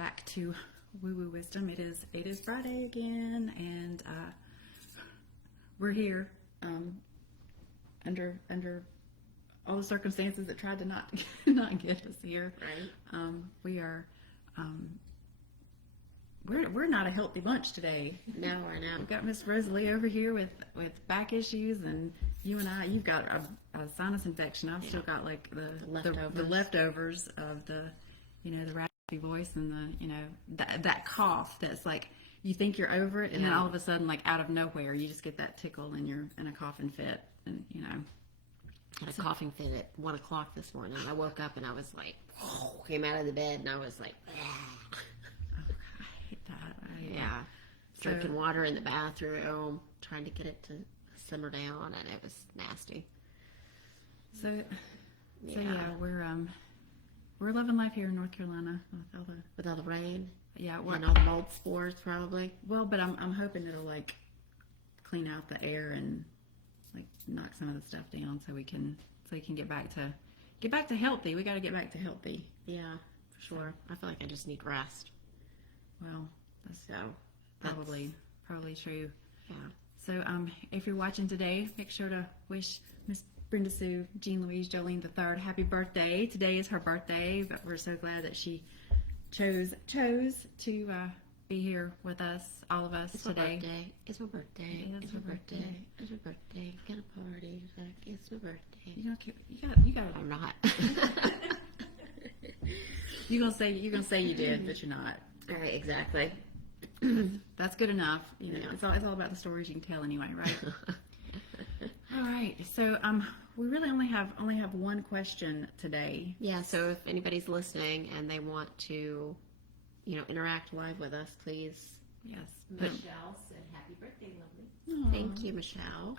back to Woo Woo Wisdom. It is Friday again, and we're here under all the circumstances that tried to not get us here. Right. We are we're not a healthy bunch today. No, I know. We've got Miss Rosalie over here with back issues, and you and I, you've got a sinus infection. I've still got like the leftovers of the raspy voice and that cough that's like you think you're over it, and then all of a sudden, like out of nowhere, you just get that tickle and you're in a coughing fit, and I had a coughing fit at 1 o'clock this morning. I woke up and I was like, came out of the bed and I was like, I hate that. Drinking water in the bathroom, trying to get it to simmer down, and it was nasty. So we're loving life here in North Carolina with all the rain. Yeah, and all the mold spores probably. Well, but I'm hoping it'll like clean out the air and like knock some of the stuff down so we can get back to healthy. We got to get back to healthy. Yeah, for sure. I feel like I just need rest. Well, that's probably true. Yeah. So if you're watching today, make sure to wish Miss Brenda Sue Jean Louise Jolene III happy birthday. Today is her birthday, but we're so glad that she chose to be here with us, all of us today. It's my birthday. It's my birthday. It's my birthday. Gonna party. It's my birthday. You got it. I'm not. You're gonna say you did, but you're not. All right, exactly. That's good enough. It's all about the stories you can tell anyway, right? All right. So we really only have one question today. Yeah. So if anybody's listening and they want to, interact live with us, please. Yes. Michelle said, "Happy birthday, lovely." Aww. Thank you, Michelle.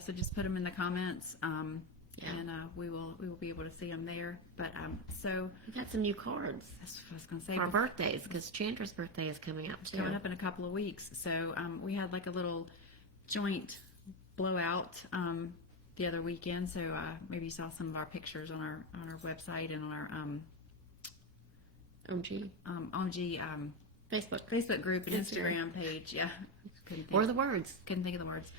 So just put them in the comments. And we will be able to see them there. But so we got some new cards. That's what I was gonna say. For our birthdays, because Chandra's birthday is coming up too. Coming up in a couple of weeks. So we had like a little joint blowout the other weekend. So maybe you saw some of our pictures on our website and on our Ohm-g Facebook group and Instagram page. Yeah. Or the words. Couldn't think of the words.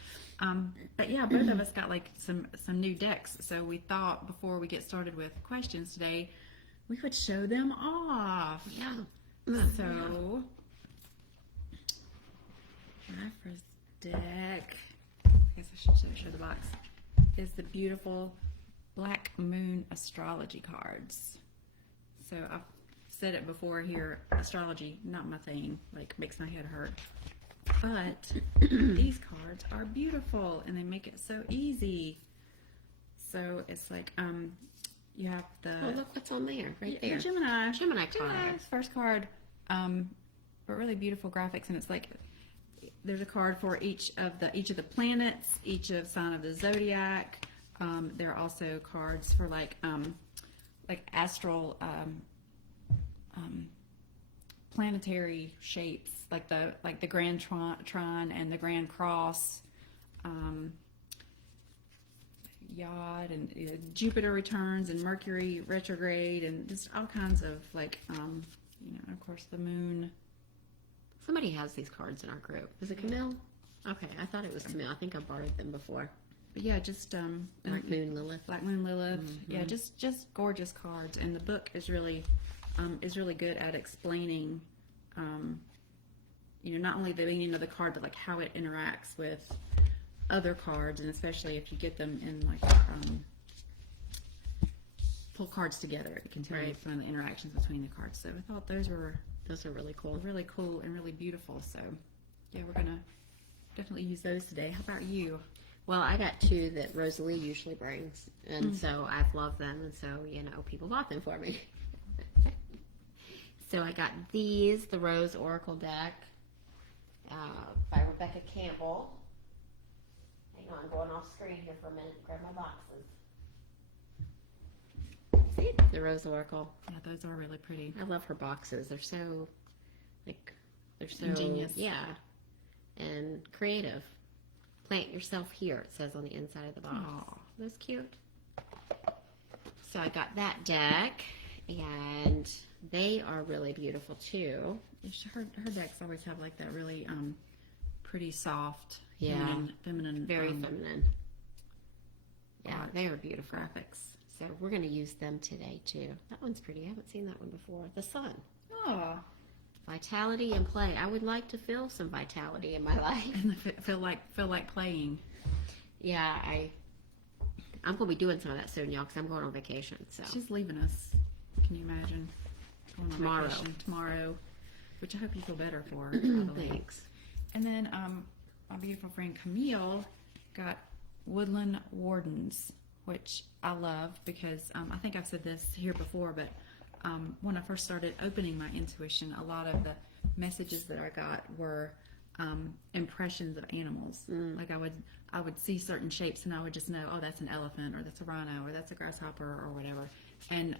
But yeah, both of us got like some new decks. So we thought before we get started with questions today, we would show them off. Yeah. So my first deck, I guess I should show the box, is the beautiful Black Moon Astrology cards. So I've said it before here, astrology, not my thing, like makes my head hurt. But these cards are beautiful and they make it so easy. So it's like you have the look what's on there, right there. Gemini card. First card, but really beautiful graphics, and it's like there's a card for each of the planets, each of sign of the zodiac. There are also cards for like astral planetary shapes, like the Grand Trine and the Grand Cross, Yod, and Jupiter returns and Mercury retrograde, and just all kinds of like of course the moon. Somebody has these cards in our group. Is it Campbell? Okay, I thought it was Campbell. I think I borrowed them before. But yeah, just Black Moon Lilith. Black Moon Lilith. Mm-hmm. Yeah, just gorgeous cards, and the book is really good at explaining, not only the meaning of the card, but like how it interacts with other cards, and especially if you get them in like pull cards together, it can tell you some of the interactions between the cards. So I thought those are really cool and really beautiful. So yeah, we're gonna definitely use those today. How about you? Well, I got two that Rosalie usually brings, and so I've loved them, and so people bought them for me. So I got these, the Rose Oracle deck by Rebecca Campbell. Hang on, I'm going off screen here for a minute to grab my boxes. See, the Rose Oracle. Yeah, those are really pretty. I love her boxes. They're so ingenious. Yeah, and creative. Plant yourself here, it says on the inside of the box. Aww. That's cute. So I got that deck, and They are really beautiful too. Her decks always have like that really pretty soft, Yeah. feminine, Very feminine. Yeah, art they are beautiful. graphics. So we're going to use them today too. That one's pretty. I haven't seen that one before. The sun. Oh, Vitality and play. I would like to feel some vitality in my life. and feel like playing. Yeah, I'm going to be doing some of that soon, y'all, because I'm going on vacation. So She's leaving us. Can you imagine? Going on Tomorrow. vacation tomorrow, which I hope you feel better for. By the way. Thanks. And then my beautiful friend Camille got Woodland Wardens, which I love because I think I've said this here before, but when I first started opening my intuition, a lot of the messages that I got were impressions of animals. Like I would see certain shapes and I would just know, oh, that's an elephant or that's a rhino or that's a grasshopper or whatever. And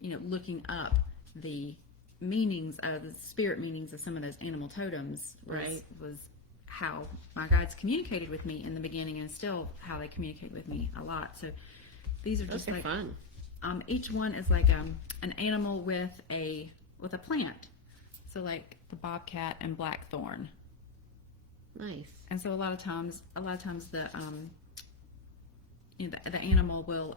looking up the meanings of the spirit meanings of some of those animal totems was how my guides communicated with me in the beginning, and still how they communicate with me a lot. So these are just Those are like fun. each one is like an animal with a plant. So like the bobcat and blackthorn. Nice. And so a lot of times the the animal will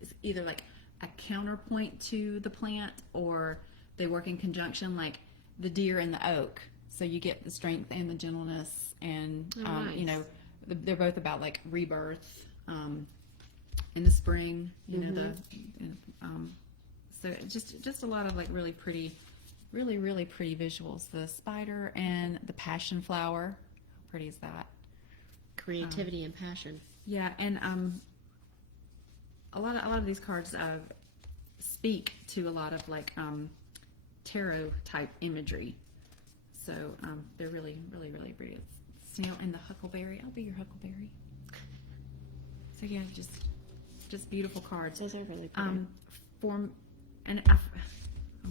is either like a counterpoint to the plant, or they work in conjunction, like the deer and the oak. So you get the strength and the gentleness, and nice. They're both about like rebirth in the spring. So just a lot of like really pretty visuals. The spider and the passion flower. How pretty is that? Creativity and passion. Yeah, and a lot of these cards speak to a lot of like tarot type imagery. So they're really pretty. Snail and the huckleberry. I'll be your huckleberry. So yeah, just beautiful cards. Those are really pretty. I'm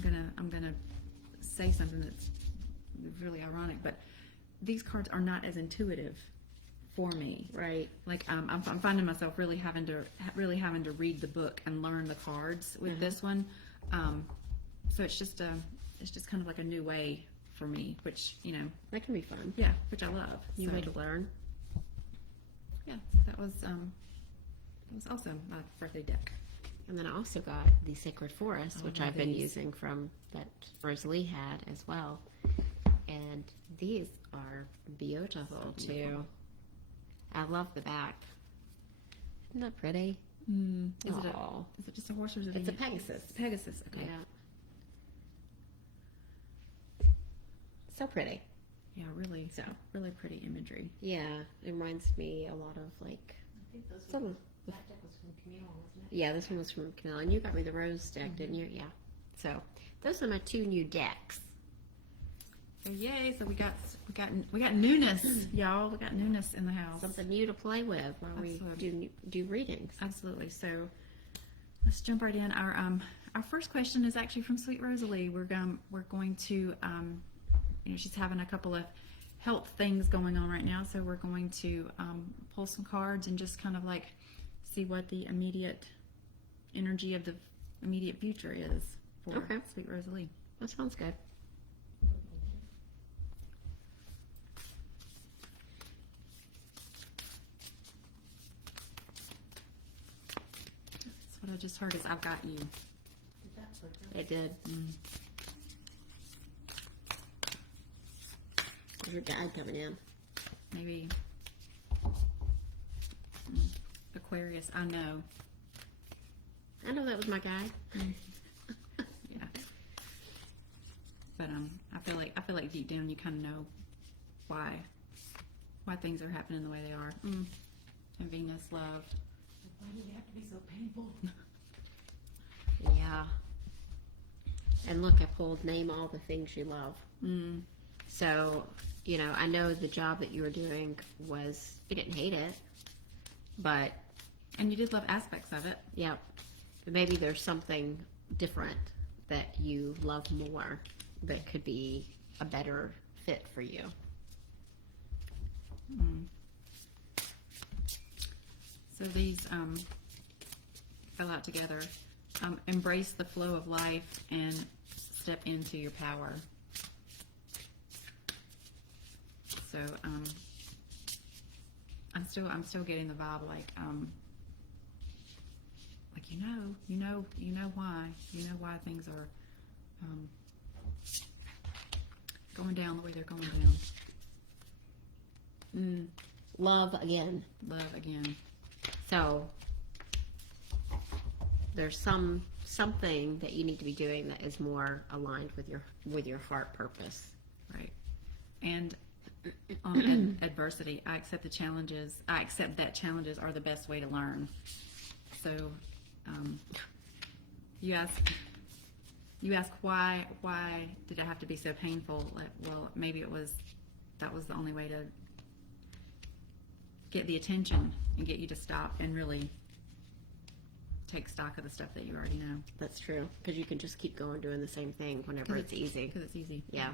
gonna say something that's really ironic, but these cards are not as intuitive for me. Right. Like I'm finding myself really having to read the book and learn the cards with this one. So it's just kind of like a new way for me, which That can be fun. yeah, which I love. New So, way to learn. yeah, that was awesome. My birthday deck. And then I also got the Sacred Forest, which love I've been these. using from that Rosalie had as well. And these are beautiful So too. beautiful. I love the back. Isn't that pretty? Is Aw. it just a horse or is it It's a Pegasus. Pegasus? Okay. Yeah. So pretty. Yeah, really. So. Really pretty imagery. Yeah, it reminds me a lot of like I think those some were, of the, that deck was from Camille, wasn't it? yeah, this one was from Camille, and you got me the rose deck, didn't you? Yeah. So those are my 2 new decks. So yay! So we got newness, y'all. We got newness in the house. Something new to play with while Absolutely. we do readings. Absolutely. So let's jump right in. Our first question is actually from Sweet Rosalie. We're going to she's having a couple of health things going on right now, so we're going to pull some cards and just kind of like see what the immediate energy of the immediate future is for Okay. Sweet Rosalie. That sounds good. So what I just heard is I've got you. Did that put them? It did. There's your guide coming in. Maybe Aquarius. I know. I know that was my guide. Yeah. But I feel like deep down you kind of know why things are happening the way they are. And Venus, love. Why did it have to be so painful? Yeah. And look, I pulled name all the things you love. So, I know the job that you were doing was, you didn't hate it, but And you did love aspects of it. yeah, maybe there's something different that you love more that could be a better fit for you. So these fell out together. Embrace the flow of life and step into your power. So I'm still getting the vibe like you know why things are going down the way they're going down. Love again. Love again. So there's something that you need to be doing that is more aligned with your heart purpose. Right. And on adversity, I accept the challenges. I accept that challenges are the best way to learn. So, you ask why did it have to be so painful? Like, well, maybe that was the only way to get the attention and get you to stop and really take stock of the stuff that you already know. That's true, because you can just keep going doing the same thing whenever it's easy. Because it's easy. Yeah.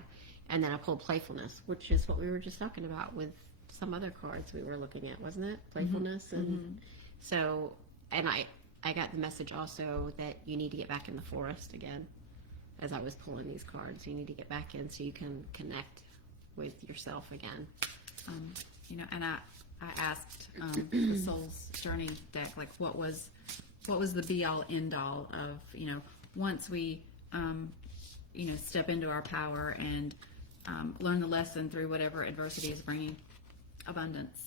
And then I pulled playfulness, which is what we were just talking about with some other cards we were looking at, wasn't it? Playfulness. And so, and I got the message also that you need to get back in the forest again. As I was pulling these cards, you need to get back in so you can connect with yourself again. And I asked the Soul's Journey deck, like, what was the be-all, end-all of, once we, step into our power and learn the lesson through whatever adversity is bringing? Abundance.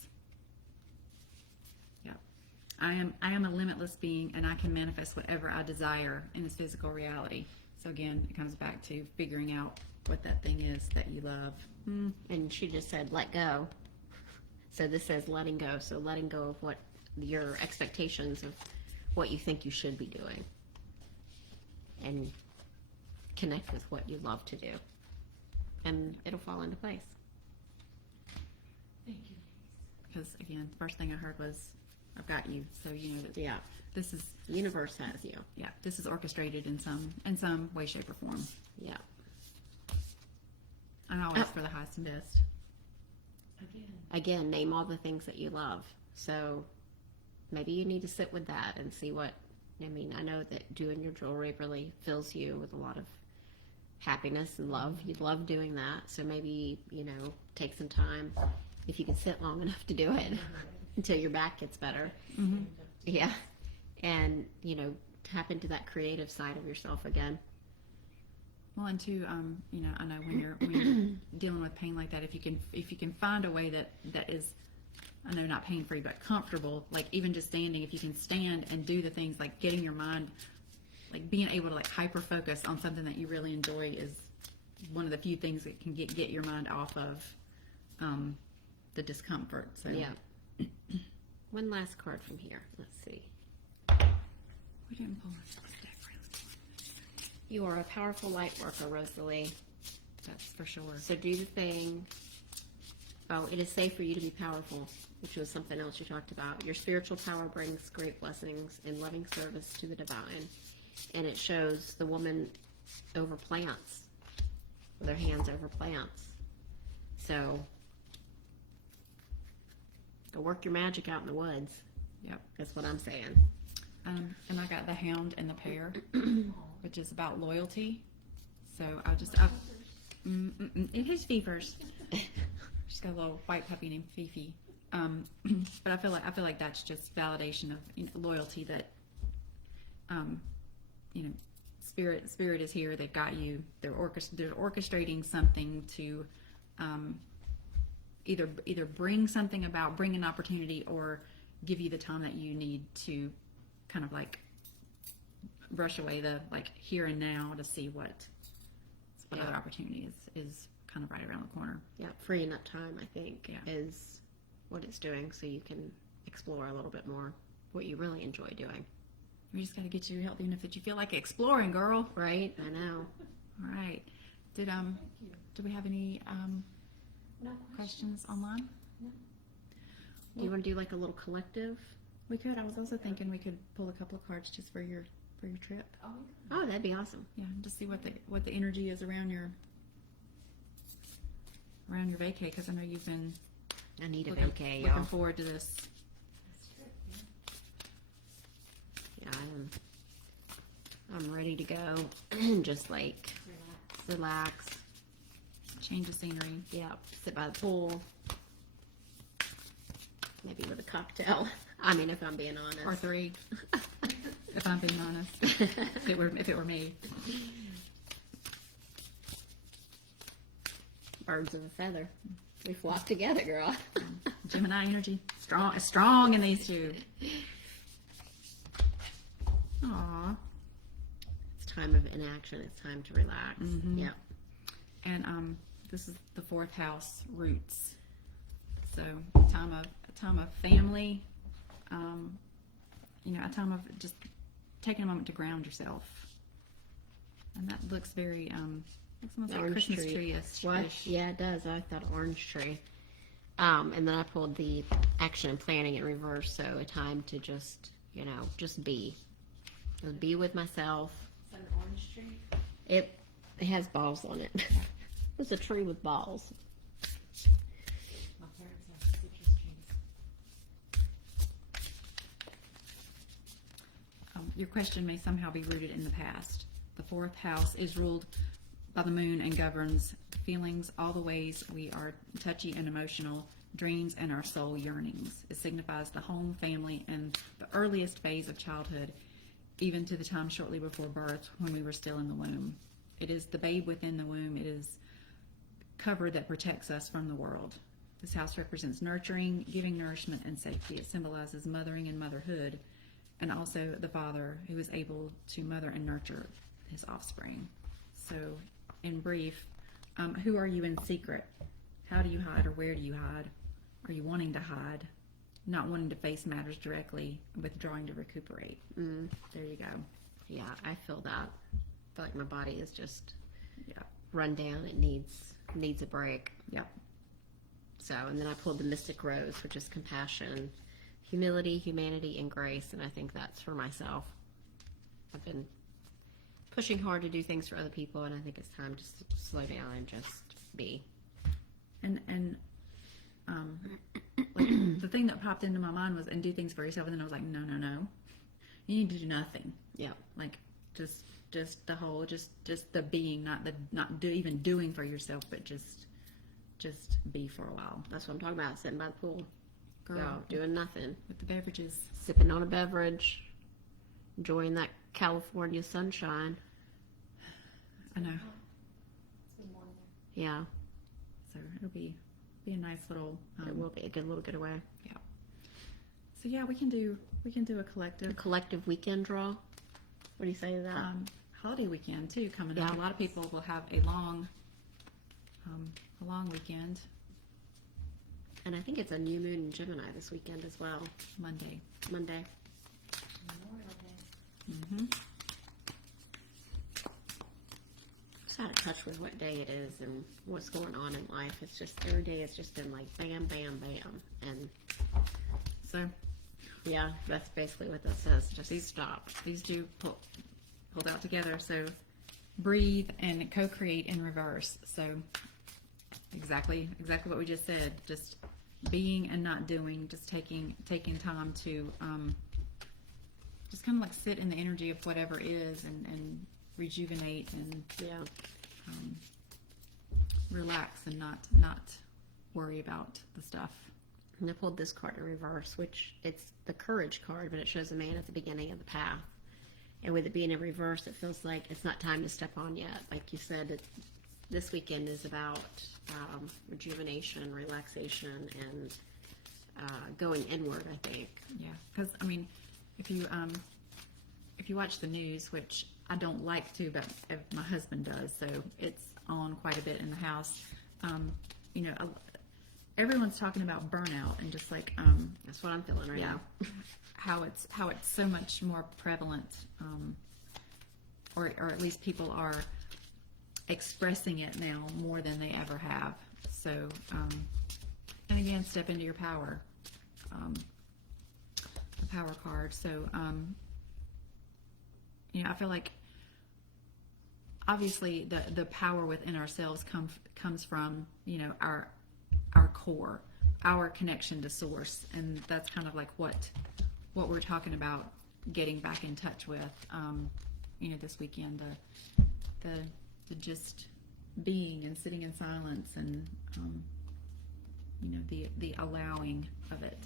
Yeah. I am a limitless being, and I can manifest whatever I desire in this physical reality. So again, it comes back to figuring out what that thing is that you love. And she just said, let go. So this says letting go. So letting go of what your expectations of what you think you should be doing. And connect with what you love to do. And it'll fall into place. Thank you. Because again, the first thing I heard was, I've got you. So you know that this is, The universe has you. yeah, this is orchestrated in some way, shape, or form. Yeah. And always for the highest and best. Again, name all the things that you love. So maybe you need to sit with that and see what, I know that doing your jewelry really fills you with a lot of happiness and love. You love doing that. So maybe, take some time, if you can sit long enough to do it, until your back gets better. Yeah. And, tap into that creative side of yourself again. Well, and too, I know when you're dealing with pain like that, if you can find a way that is, I know not pain free, but comfortable, like even just standing, if you can stand and do the things like getting your mind, like being able to like hyper focus on something that you really enjoy is one of the few things that can get your mind off of the discomfort. So Yeah. One last card from here. Let's see. We didn't pull this deck really. You are a powerful light worker, Rosalie. That's for sure. So do the thing. Oh, it is safe for you to be powerful, which was something else you talked about. Your spiritual power brings great blessings and loving service to the divine. And it shows the woman over plants, with her hands over plants. So go work your magic out in the woods. Yep. That's what I'm saying. And I got the Hound and the Pair, which is about loyalty. So it has Fevers. She's got a little white puppy named Fifi. But I feel like that's just validation of loyalty. That spirit is here. They've got you. They're orchestrating something to either bring something about, bring an opportunity, or give you the time that you need to kind of like brush away the like here and now to see what other opportunity is kind of right around the corner. Yeah, freeing up time, I think, Yeah. is what it's doing, so you can explore a little bit more what you really enjoy doing. We just got to get you healthy enough that you feel like exploring, girl. Right? I know. All right. Did we have any No questions online? Do you want to do like a little collective? We could. I was also thinking we could pull a couple of cards just for your trip. Oh, that'd be awesome. Yeah, just see what the energy is around your vacay, because I know you've been I need a looking vacay, y'all. forward to this. Yeah, I'm ready to go. Just like relax. Change of scenery. Yeah, sit by the pool. Maybe with a cocktail. I mean, if I'm being honest. Or 3, if I'm being honest. If it were me. Birds of a feather. We flock together, girl. Gemini energy. Strong in these two. Aww. It's time of inaction. It's time to relax. Mm-hmm. Yeah. And this is the 4th house, roots. So a time of family. A time of just taking a moment to ground yourself. And that looks very looks almost like Orange Christmas tree. tree-ish. What? Yeah, it does. I thought orange tree. And then I pulled the action and planning in reverse. So a time to just be. Just be with myself. Is that an orange tree? It has balls on it. It's a tree with balls. My parents have citrus trees. Your question may somehow be rooted in the past. The 4th house is ruled by the moon and governs feelings, all the ways we are touchy and emotional, dreams, and our soul yearnings. It signifies the home, family, and the earliest phase of childhood, even to the time shortly before birth when we were still in the womb. It is the babe within the womb. It is cover that protects us from the world. This house represents nurturing, giving nourishment, and safety. It symbolizes mothering and motherhood, and also the father who is able to mother and nurture his offspring. So, in brief, who are you in secret? How do you hide, or where do you hide? Are you wanting to hide? Not wanting to face matters directly, withdrawing to recuperate. There you go. Yeah, I feel that. I feel like my body is just Yeah. run down. It needs a break. Yep. So, and then I pulled the Mystic Rose, which is compassion, humility, humanity, and grace. And I think that's for myself. I've been pushing hard to do things for other people, and I think it's time to slow down and just be. And like, the thing that popped into my mind was, and do things for yourself. And then I was like, no. You need to do nothing. Yeah. Like, just the whole, just the being, not even doing for yourself, but just be for a while. That's what I'm talking about, sitting by the pool. Girl, Girl, doing nothing. with the beverages. Sipping on a beverage. Enjoying that California sunshine. I know. It's been warm there. Yeah, So it'll be a nice little. it will be a good little getaway. Yeah. So yeah, we can do a A collective collective weekend draw. What do you say to that? holiday weekend too coming up. Yeah. A lot of people will have a long weekend. And I think it's a new moon in Gemini this weekend as well. Monday. Monday. Memorial Day. Mm-hmm. Just out of touch with what day it is and what's going on in life. It's just every day it's just been like bam, bam, bam. And So yeah, that's basically what that says. Just stop. these do pulled out together. So breathe and co-create in reverse. So exactly what we just said. Just being and not doing. Just taking time to just kind of like sit in the energy of whatever is and rejuvenate and Yeah. relax and not worry about the stuff. And I pulled this card in reverse, which it's the courage card, but it shows a man at the beginning of the path. And with it being in reverse, it feels like it's not time to step on yet. Like you said, this weekend is about rejuvenation, relaxation, and going inward, I think. Yeah, because I mean, if you watch the news, which I don't like to, but my husband does, so it's on quite a bit in the house. Everyone's talking about burnout and just like That's what I'm feeling right now. how it's so much more prevalent, or at least people are expressing it now more than they ever have. So, and again, step into your power. The power card. So, I feel like obviously the power within ourselves comes from our core, our connection to source, and that's kind of like what we're talking about getting back in touch with. This weekend, the just being and sitting in silence and the allowing of it.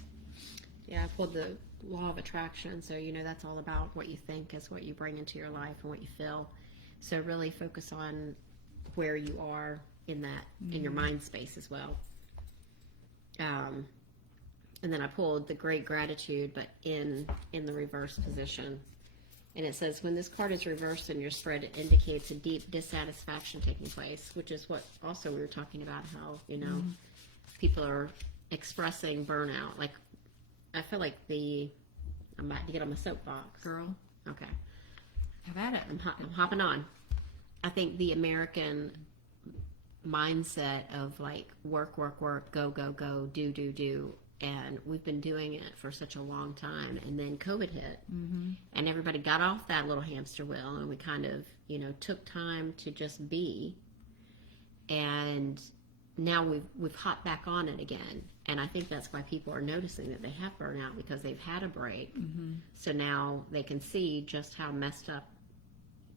Yeah, I pulled the law of attraction, so that's all about what you think is what you bring into your life and what you feel. So really focus on where you are in that, in your mind space as well. And then I pulled the great gratitude, but in the reverse position. And it says, when this card is reversed in your spread, it indicates a deep dissatisfaction taking place, which is what also we were talking about, how, people are expressing burnout. Like, I feel like I'm about to get on my soapbox. Girl, Okay. have at it. I'm hopping on. I think the American mindset of like work, go, do, and we've been doing it for such a long time, and then COVID hit, and everybody got off that little hamster wheel, and we kind of, took time to just be, and now we've hopped back on it again, and I think that's why people are noticing that they have burnout, because they've had a break, so now they can see just how messed up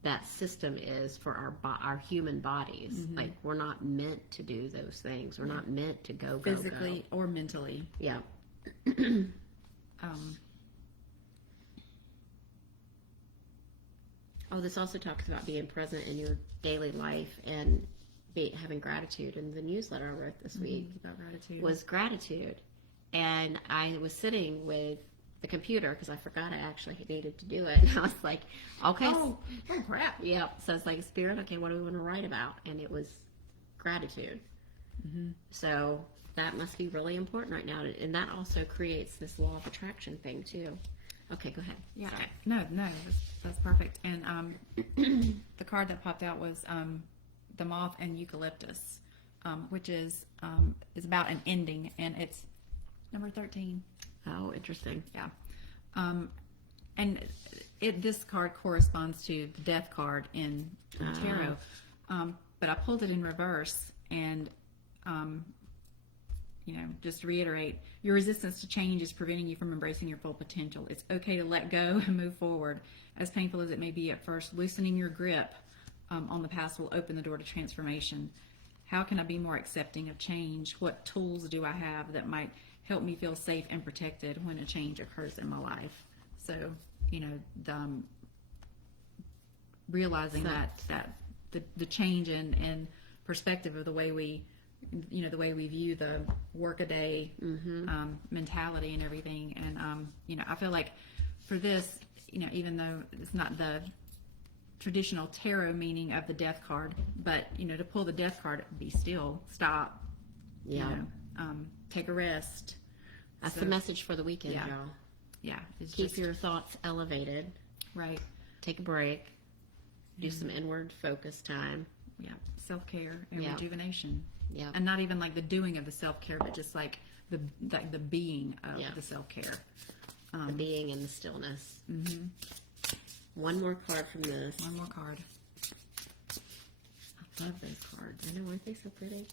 that system is for our human bodies. Like, we're not meant to do those things. We're not meant to go Physically or mentally. Yeah. This also talks about being present in your daily life and having gratitude. And the newsletter I wrote this week About gratitude. was gratitude. And I was sitting with the computer because I forgot I actually needed to do it. And I was like, okay. Oh crap. Yeah. So it's like, Spirit, okay, what do we want to write about? And it was gratitude. So that must be really important right now. And that also creates this law of attraction thing too. Okay, go ahead. Yeah. Sorry. No, that's perfect. And the card that popped out was the moth and eucalyptus, which is about an ending, and it's number 13. Oh, interesting. Yeah. And this card corresponds to the death card in tarot. But I pulled it in reverse, and just to reiterate, your resistance to change is preventing you from embracing your full potential. It's okay to let go and move forward. As painful as it may be at first, loosening your grip on the past will open the door to transformation. How can I be more accepting of change? What tools do I have that might help me feel safe and protected when a change occurs in my life? So, realizing that the change in perspective of the way we view the work-a-day mentality and everything. And, I feel like for this, even though it's not the traditional tarot meaning of the death card, but, to pull the death card, be still, stop, take a rest. That's the message for the weekend, Yeah. y'all. Yeah. It's Keep just, your thoughts elevated. right. Take a break. Do some inward focus time. Yeah. Self-care and Yeah. rejuvenation. Yeah. And not even like the doing of the self-care, but just like the being of Yeah. the self-care. The being and the stillness. One more card from this. One more card. I love those cards. I know, aren't they so pretty?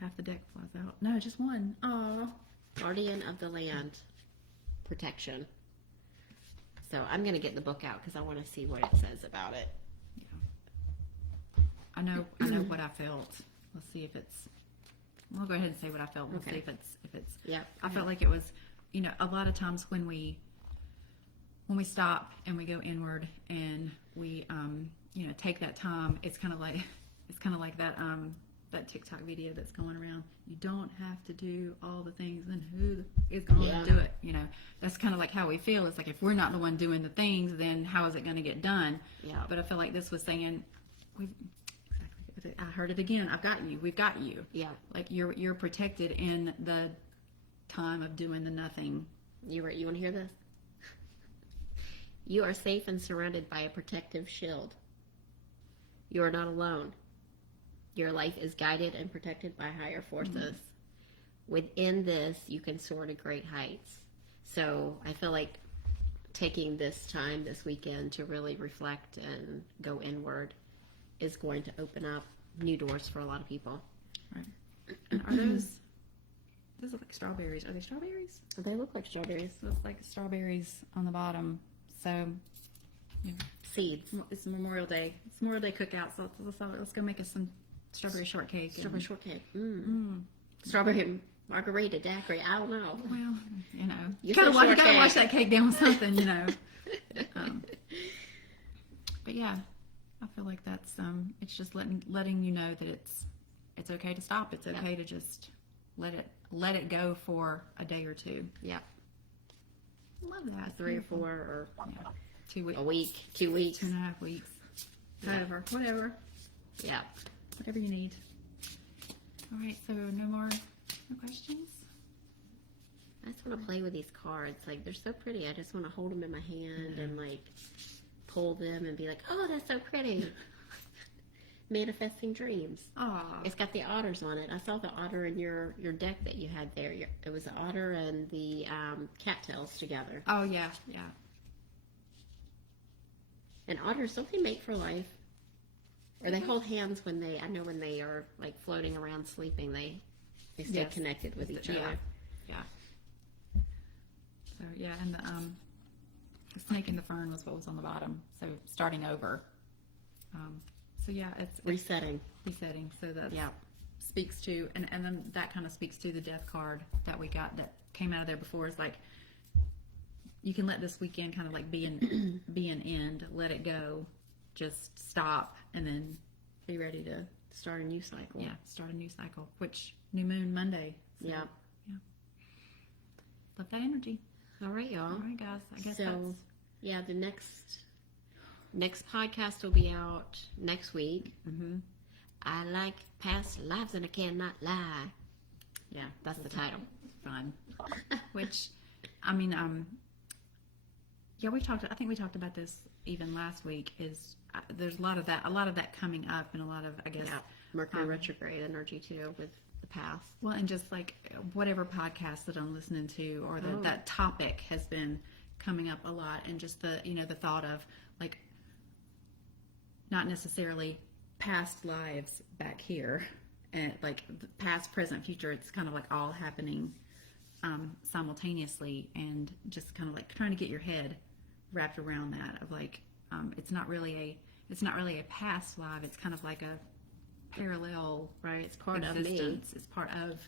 Half the deck flies out. No, just one. Aw. Guardian of the land. Protection. So I'm going to get the book out because I want to see what it says about it. I know what I felt. Let's see if it's. I'll go ahead and say what I felt. We'll see if it's. Yeah. I felt like it was, a lot of times when we stop and we go inward and we, take that time. It's kind of like that TikTok video that's going around. You don't have to do all the things, and who is going to do it? That's kind of like how we feel. It's like, if we're not the one doing the things, then how is it going to get done? Yeah. But I feel like this was saying, I heard it again. I've got you. We've got you. Yeah. Like you're protected in the time of doing the nothing. You want to hear this? You are safe and surrounded by a protective shield. You are not alone. Your life is guided and protected by higher forces. Within this, you can soar to great heights. So I feel like taking this time this weekend to really reflect and go inward is going to open up new doors for a lot of people. Right. And are those look like strawberries? Are they strawberries? They look like strawberries. Looks like strawberries on the bottom. So seeds. It's Memorial Day. It's Memorial Day cookout, so let's go make us some strawberry shortcake. Strawberry shortcake. Strawberry margarita daiquiri. I don't know. Well, you know, You you said gotta wash shortcake. that cake down with something, you know. But yeah, I feel like that's it's just letting you know that it's okay to stop. It's okay to just let it go for a day or two. Yeah. Love that. 3 or 4 or 2 weeks. a week, 2 weeks. 2.5 weeks. Yeah. Whatever Yeah. you need. All right, so no questions? I just want to play with these cards. Like, they're so pretty. I just want to hold them in my hand and, like, pull them and be like, oh, that's so pretty. Manifesting dreams. Aw. It's got the otters on it. I saw the otter in your deck that you had there. It was the otter and the cattails together. Oh, yeah. And otters, don't they mate for life? Or they hold hands when they are, like, floating around sleeping. They stay Yes. connected with each Yeah. other. Yeah. So, yeah, and the snake and the fern was what was on the bottom. So, starting over. So, yeah, it's Resetting. resetting. So, that Yeah. speaks to, and then that kind of speaks to the death card that we got that came out of there before. Is like, you can let this weekend kind of like be an end, let it go, just stop, and then be ready to Start a new cycle. start a new cycle. Which new moon Monday. So, Yeah. love that energy. All right, y'all. All right, guys. I guess So, that's yeah, the next podcast will be out next week. Mm-hmm. I like past lives and I cannot lie. yeah, That's the title. fun. Which, I mean, yeah, I think we talked about this even last week. Is there's a lot of that coming up, and a lot of, I guess, Yeah. Mercury retrograde energy too with the past. well, and just like whatever podcast that I'm listening to, or that topic has been coming up a lot, and just the thought of like not necessarily past lives back here, and like the past, present, future. It's kind of like all happening simultaneously, and just kind of like trying to get your head wrapped around that of like it's not really a past life. It's kind of like a parallel, Right. It's part of me. existence. It's part of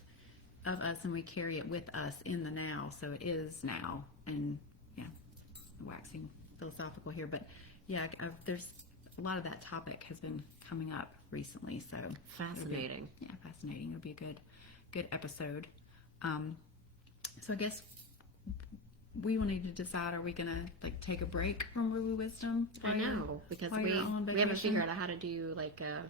us, and we carry it with us in the now. So it is now, and waxing philosophical here, but there's a lot of that topic has been coming up recently. So Fascinating. fascinating. It'll be a good episode. So I guess we will need to decide: are we gonna like take a break from Woo Woo Wisdom? I know, because while we you're on haven't vacation? figured out how to do like a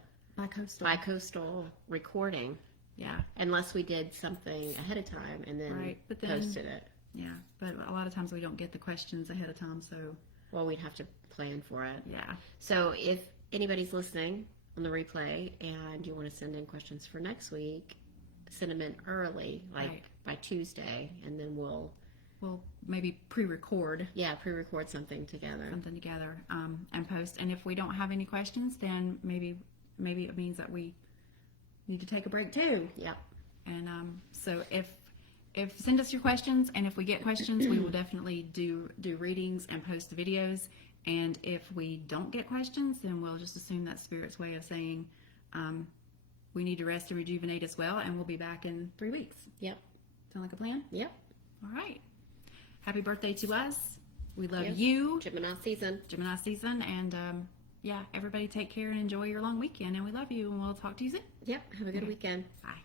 bi-coastal recording Yeah. unless we did something ahead of time and then Right, but then- posted it. Yeah, but a lot of times we don't get the questions ahead of time, so Well, we'd have to plan for it. yeah. So if anybody's listening on the replay and you want to send in questions for next week, send them in early, like Right. by Tuesday, and then we'll Maybe pre-record pre-record something together. something together and post. And if we don't have any questions, then maybe it means that we need to take a break too. Yep. And so if send us your questions, and if we get questions, we will definitely do readings and post the videos. And if we don't get questions, then we'll just assume that's Spirit's way of saying we need to rest and rejuvenate as well, and we'll be back in 3 weeks. Yep. Sound like a plan? Yep. All right. Happy birthday to us. We love Yes. you, Gemini season. Gemini season, and everybody take care and enjoy your long weekend. And we love you, and we'll talk to you soon. Yep. Have a good weekend. Bye.